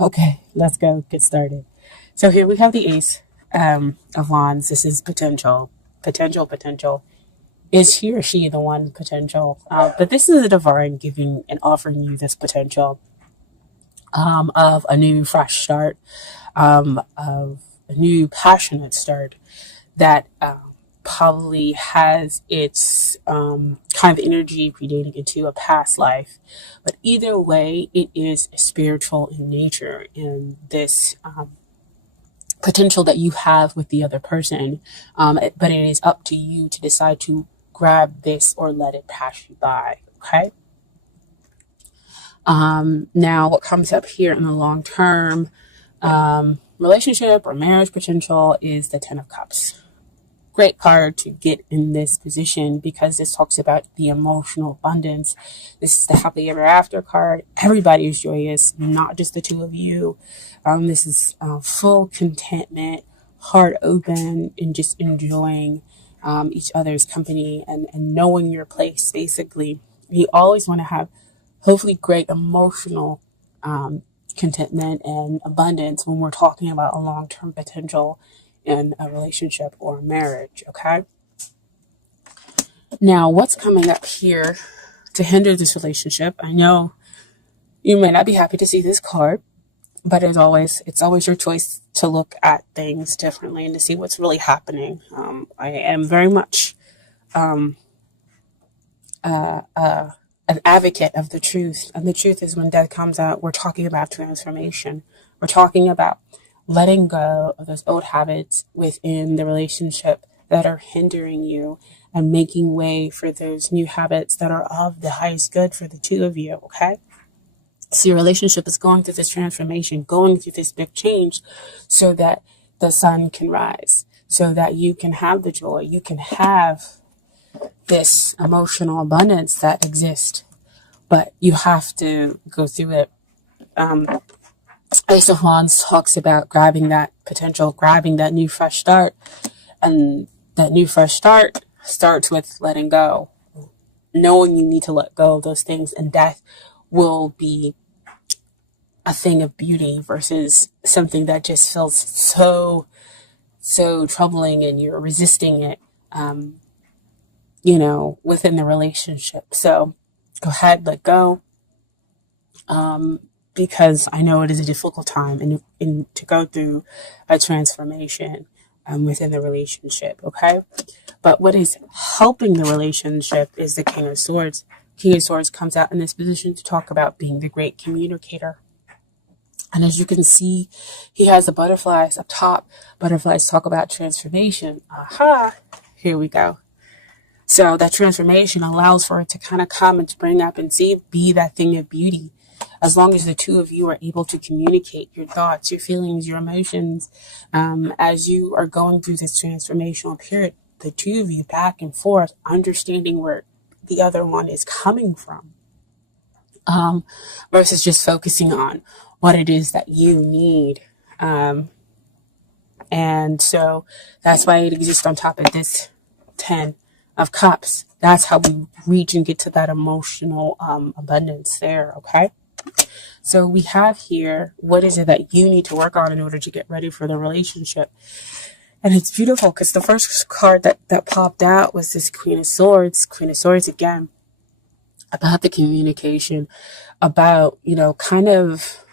Okay, let's go get started. So here we have the Ace of Wands. This is potential, potential. Is he or she the one potential? But this is a divine giving and offering you this potential of a new fresh start, of a new passionate start that probably has its kind of energy predating into a past life. But either way, it is spiritual in nature, in this potential that you have with the other person. But it is up to you to decide to grab this or let it pass you by. Okay. Now, what comes up here in the long term relationship or marriage potential is the Ten of Cups. Great card to get in this position because this talks about the emotional abundance. This is the happily ever after card. Everybody is joyous, not just the two of you. This is full contentment, heart open, and just enjoying each other's company and knowing your place, basically. You always want to have hopefully great emotional contentment and abundance when we're talking about a long-term potential in a relationship or a marriage. Okay. Now, what's coming up here to hinder this relationship? I know you may not be happy to see this card, but as always, it's always your choice to look at things differently and to see what's really happening. I am very much an advocate of the truth. And the truth is, when death comes out, we're talking about transformation. We're talking about letting go of those old habits within the relationship that are hindering you and making way for those new habits that are of the highest good for the two of you. Okay. So your relationship is going through this transformation, going through this big change so that the sun can rise, so that you can have the joy, you can have this emotional abundance that exists, but you have to go through it. Ace of Wands talks about grabbing that potential, grabbing that new fresh start. And that new fresh start starts with letting go, knowing you need to let go of those things, and death will be a thing of beauty versus something that just feels so troubling and you're resisting it, within the relationship. So go ahead, let go. Because I know it is a difficult time and to go through a transformation within the relationship, okay? But what is helping the relationship is the King of Swords. King of Swords comes out in this position to talk about being the great communicator. And as you can see, he has the butterflies up top. Butterflies talk about transformation. Aha! Here we go. So that transformation allows for it to kind of come and spring up and be that thing of beauty. As long as the two of you are able to communicate your thoughts, your feelings, your emotions, as you are going through this transformational period, the two of you back and forth, understanding where the other one is coming from, versus just focusing on what it is that you need. And so that's why it exists on top of this 10 of Cups. That's how we reach and get to that emotional abundance there, okay? So we have here, what is it that you need to work on in order to get ready for the relationship? And it's beautiful because the first card that popped out was this Queen of Swords. Queen of Swords again, about the communication, about, kind of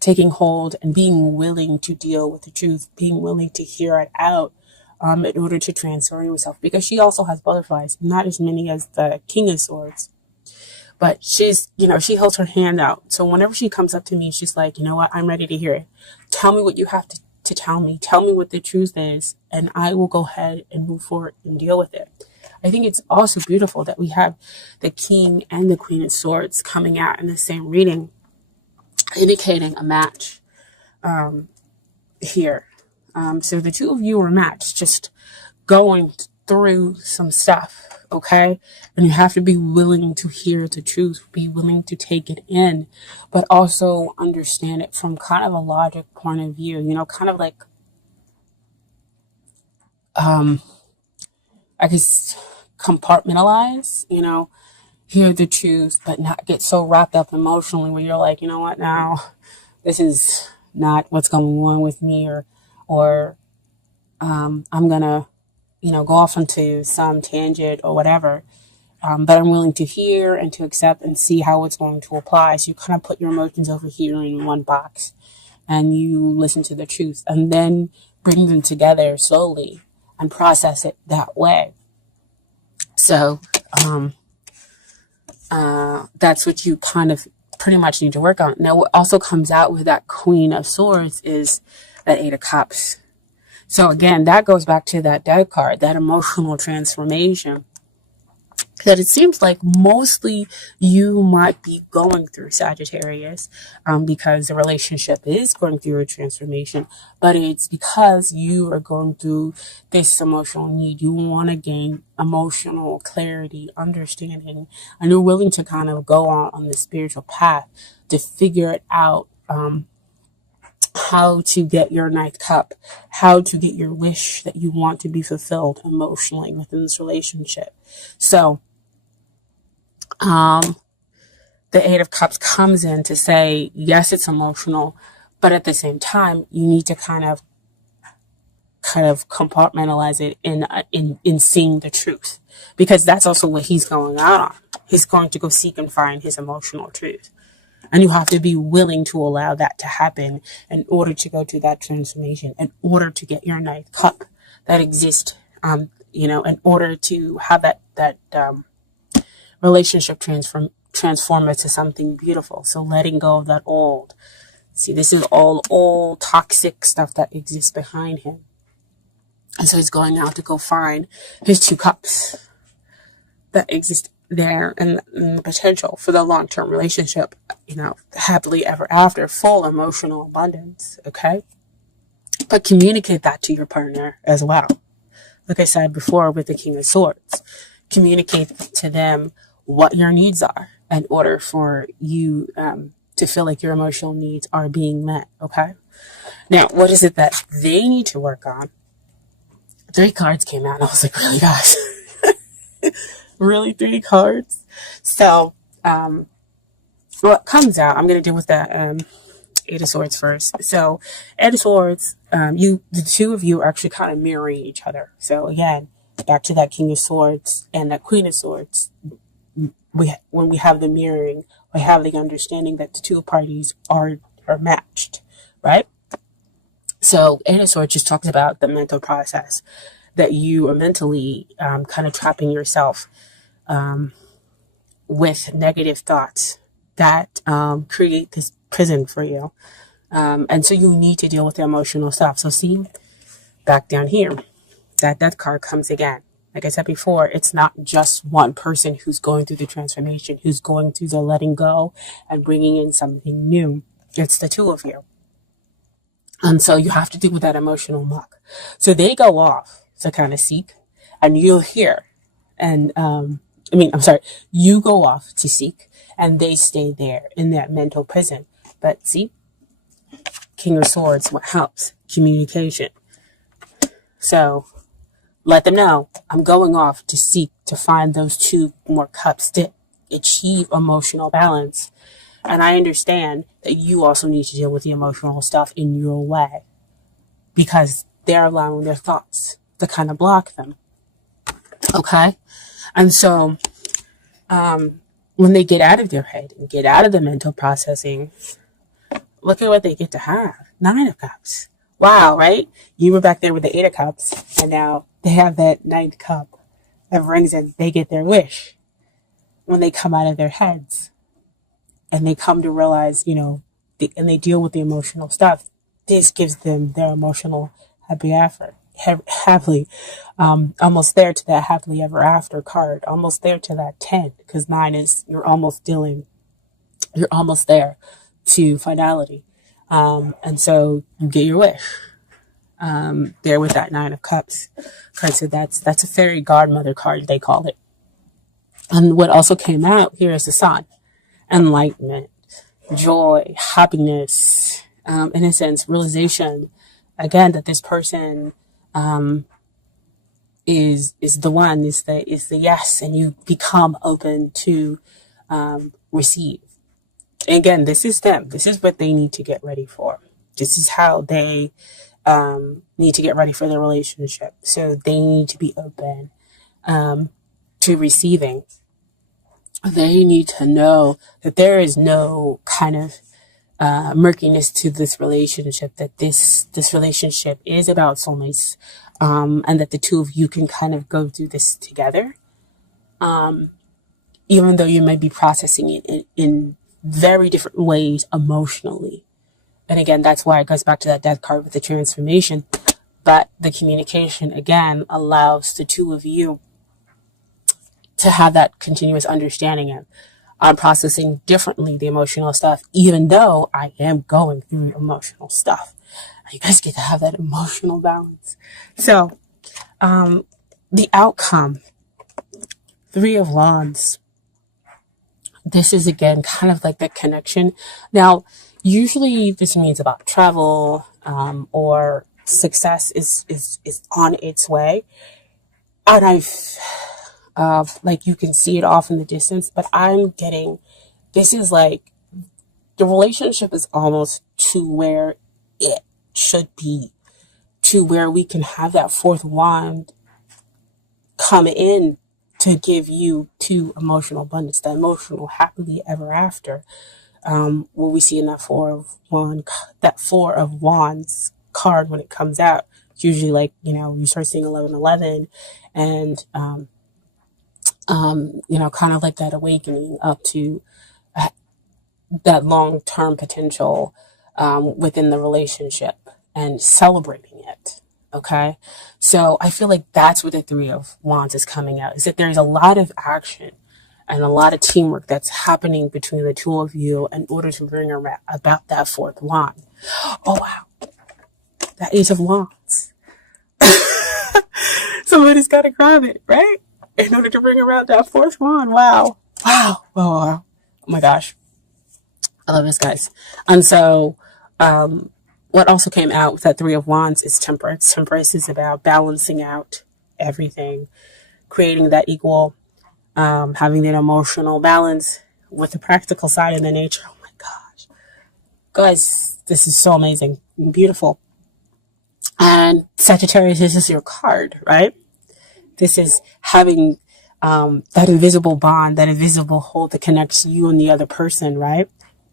taking hold and being willing to deal with the truth, being willing to hear it out in order to transform yourself. Because she also has butterflies, not as many as the King of Swords. But she's, she holds her hand out. So whenever she comes up to me, she's like, you know what? I'm ready to hear it. Tell me what you have to tell me. Tell me what the truth is. And I will go ahead and move forward and deal with it. I think it's also beautiful that we have the King and the Queen of Swords coming out in the same reading, indicating a match here. So the two of you are matched, just going through some stuff. Okay. And you have to be willing to hear the truth, be willing to take it in, but also understand it from kind of a logic point of view, kind of like, I guess compartmentalize, hear the truth, but not get so wrapped up emotionally where you're like, you know what now, this is not what's going on with me, or I'm gonna, go off into some tangent or whatever. But I'm willing to hear and to accept and see how it's going to apply. So you kind of put your emotions over here in one box and you listen to the truth and then bring them together slowly and process it that way. So that's what you kind of pretty much need to work on. Now, what also comes out with that Queen of Swords is that Eight of Cups. So again, that goes back to that Death card, that emotional transformation that it seems like mostly you might be going through, Sagittarius, because the relationship is going through a transformation, but it's because you are going through this emotional need. You want to gain emotional clarity, understanding, and you're willing to kind of go on the spiritual path to figure it out, how to get your ninth cup, how to get your wish that you want to be fulfilled emotionally within this relationship. So, the Eight of Cups comes in to say, yes, it's emotional, but at the same time, you need to kind of compartmentalize it in seeing the truth, because that's also what he's going out on. He's going to go seek and find his emotional truth. And you have to be willing to allow that to happen in order to go to that transformation, in order to get your ninth cup that exists, in order to have that relationship transform into something beautiful. So letting go of that old. See, this is all old toxic stuff that exists behind him. And so he's going out to go find his two cups that exist there and the potential for the long-term relationship, happily ever after, full emotional abundance, okay? But communicate that to your partner as well. Like I said before with the King of Swords, communicate to them what your needs are in order for you to feel like your emotional needs are being met, okay? Now, what is it that they need to work on? 3 cards came out and I was like, really, guys? Really, 3 cards? So, what comes out, I'm going to deal with the Eight of Swords first. So, Eight of Swords, the two of you are actually kind of mirroring each other. So, again, back to that King of Swords and that Queen of Swords, when we have the mirroring, we have the understanding that the two parties are matched, right? So, Eight of Swords just talks about the mental process that you are mentally kind of trapping yourself with negative thoughts that create this prison for you. And so you need to deal with the emotional stuff. So see, back down here, that Death card comes again. Like I said before, it's not just one person who's going through the transformation, who's going through the letting go and bringing in something new. It's the two of you. And so you have to deal with that emotional muck. So they go off to kind of seek, and you'll hear. And, you go off to seek, and they stay there in that mental prison. But see, King of Swords, what helps? Communication. So let them know, I'm going off to seek to find those 2 more cups to achieve emotional balance. And I understand that you also need to deal with the emotional stuff in your way, because they're allowing their thoughts to kind of block them. Okay? And so, when they get out of their head and get out of the mental processing, look at what they get to have. 9 of Cups. Wow, right? You were back there with the 8 of Cups, and now they have that 9th cup that brings in, they get their wish when they come out of their heads. And they come to realize, and they deal with the emotional stuff. This gives them their emotional happily, almost there to that happily ever after card, almost there to that 10, because 9 is, you're almost there to finality. And so you get your wish, there with that 9 of Cups. Okay, so that's a fairy godmother card, they call it. And what also came out here is the Sun. Enlightenment, joy, happiness, innocence, realization, again, that this person is the one, is the yes, and you become open to receive. And again, this is them. This is what they need to get ready for. This is how they need to get ready for their relationship. So they need to be open to receiving. They need to know that there is no kind of murkiness to this relationship, that this relationship is about soulmates, and that the two of you can kind of go through this together, even though you may be processing it in very different ways emotionally. And again, that's why it goes back to that death card with the transformation. But the communication, again, allows the two of you to have that continuous understanding of, I'm processing differently the emotional stuff, even though I am going through emotional stuff. You guys get to have that emotional balance. So, the outcome, 3 of Wands. This is, again, kind of like the connection. Now, usually this means about travel, or success is on its way. And like you can see it off in the distance, but I'm getting, this is like, the relationship is almost to where it should be, to where we can have that 4th wand come in to give you to emotional abundance, the emotional happily ever after. What we see in that 4 of Wands card when it comes out, it's usually like, you start seeing 1111 and, kind of like that awakening up to that long-term potential within the relationship and celebrating it. Okay. So I feel like that's what the 3 of Wands is coming out, is that there's a lot of action and a lot of teamwork that's happening between the two of you in order to bring about that 4th wand. Oh, wow. That Ace of Wands. Somebody's got to grab it, right? In order to bring around that 4th wand. Wow. Wow. Wow. Oh my gosh. I love this, guys. And so, what also came out with that 3 of Wands is Temperance. Temperance is about balancing out everything, creating that equal, having that emotional balance with the practical side and the nature. Oh my gosh. Guys, this is so amazing. Beautiful. And Sagittarius, this is your card, right? This is having that invisible bond, that invisible hold that connects you and the other person, right?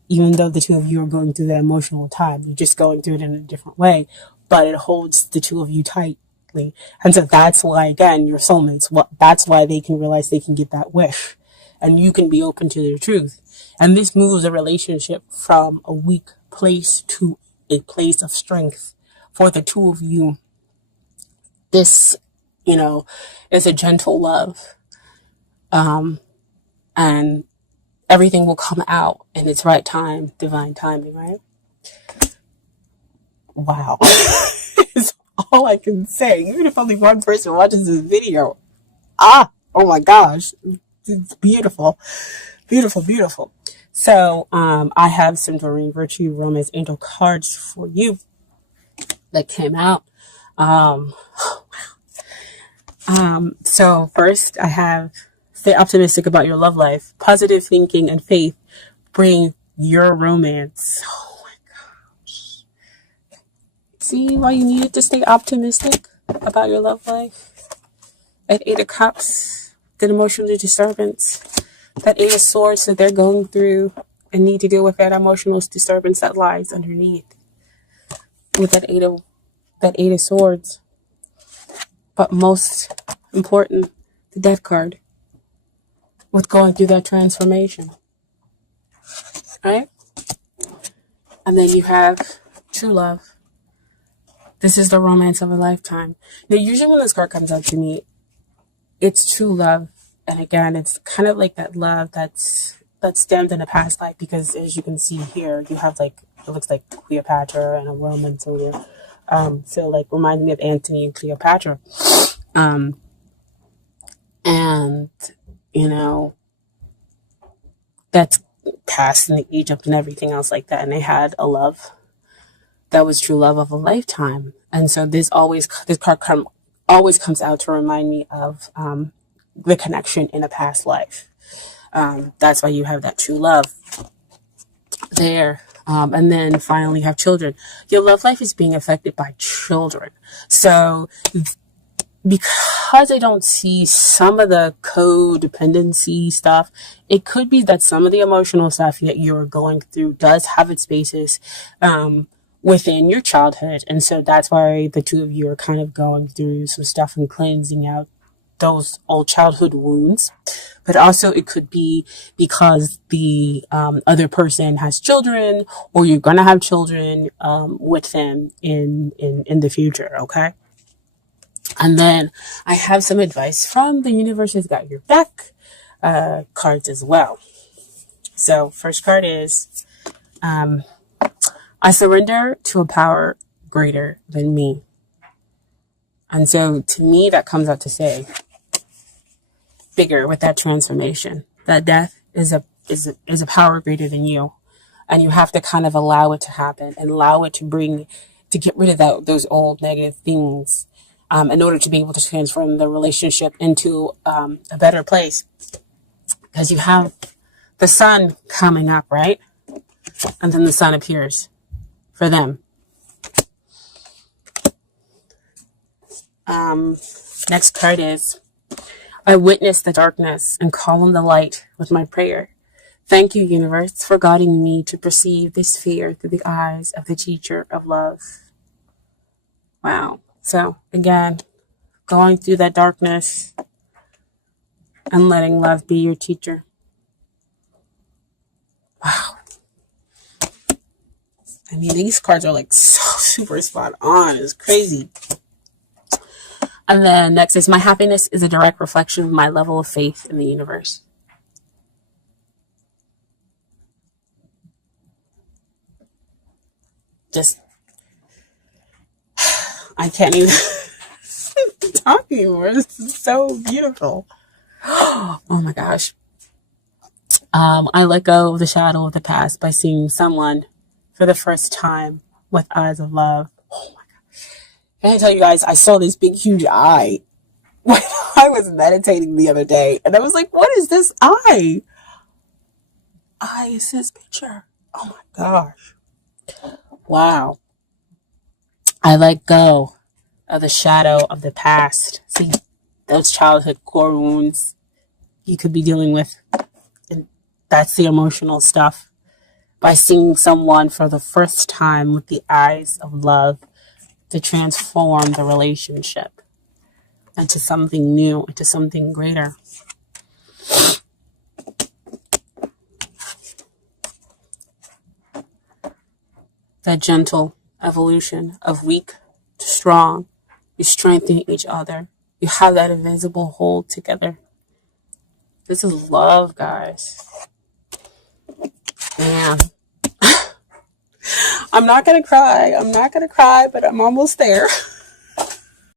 Even though the two of you are going through that emotional time, you're just going through it in a different way, but it holds the two of you tightly. And so that's why, again, your soulmates, that's why they can realize they can get that wish and you can be open to their truth. And this moves a relationship from a weak place to a place of strength for the two of you. This, is a gentle love. And everything will come out in its right time, divine timing, right? Wow. It's all I can say. Even if only one person watches this video. Oh my gosh. It's beautiful. Beautiful, beautiful. So, I have some Doreen Virtue Romance Angel cards for you that came out. So first I have, stay optimistic about your love life. Positive thinking and faith bring your romance. Oh my gosh. See why you needed to stay optimistic about your love life? At 8 of Cups, that emotional disturbance, that 8 of Swords that they're going through and need to deal with that emotional disturbance that lies underneath. With that 8 of Swords. But most important, the Death card. With going through that transformation. Right? And then you have true love. This is the romance of a lifetime. Now, usually when this card comes out to me, it's true love. And again, it's kind of like that love that's stemmed in a past life, because as you can see here, you have like, it looks like Cleopatra and a Roman soldier. So like reminding me of Antony and Cleopatra. And that's past in Egypt and everything else like that. And they had a love that was true love of a lifetime. And so this card always comes out to remind me of the connection in a past life. That's why you have that true love. there. And then finally have children. Your love life is being affected by children. So because I don't see some of the codependency stuff, it could be that some of the emotional stuff that you're going through does have its basis within your childhood. And so that's why the two of you are kind of going through some stuff and cleansing out those old childhood wounds. But also it could be because the other person has children, or you're going to have children with them in the future, okay? And then I have some advice from the universe has got your back cards as well. So first card is, I surrender to a power greater than me. And so to me, that comes out to say, bigger with that transformation. That death is a power greater than you. And you have to kind of allow it to happen and allow it to get rid of those old negative things. In order to be able to transform the relationship into a better place. Because you have the sun coming up, right? And then the sun appears for them. Next card is, I witness the darkness and call on the light with my prayer. Thank you, universe, for guiding me to perceive this fear through the eyes of the teacher of love. Wow. So, again, going through that darkness and letting love be your teacher. Wow. I mean, these cards are like so super spot on. It's crazy. And then next is, my happiness is a direct reflection of my level of faith in the universe. I can't even talk anymore. This is so beautiful. Oh my gosh. I let go of the shadow of the past by seeing someone for the first time with eyes of love. Oh my God. Can I tell you guys, I saw this big, huge eye when I was meditating the other day. And I was like, what is this eye? Eye is his picture. Oh my gosh. Wow. I let go of the shadow of the past. See, those childhood core wounds you could be dealing with. And that's the emotional stuff. By seeing someone for the first time with the eyes of love to transform the relationship into something new, into something greater. That gentle evolution of weak to strong. You strengthen each other. You have that invisible hold together. This is love, guys. Man. I'm not going to cry. But I'm almost there.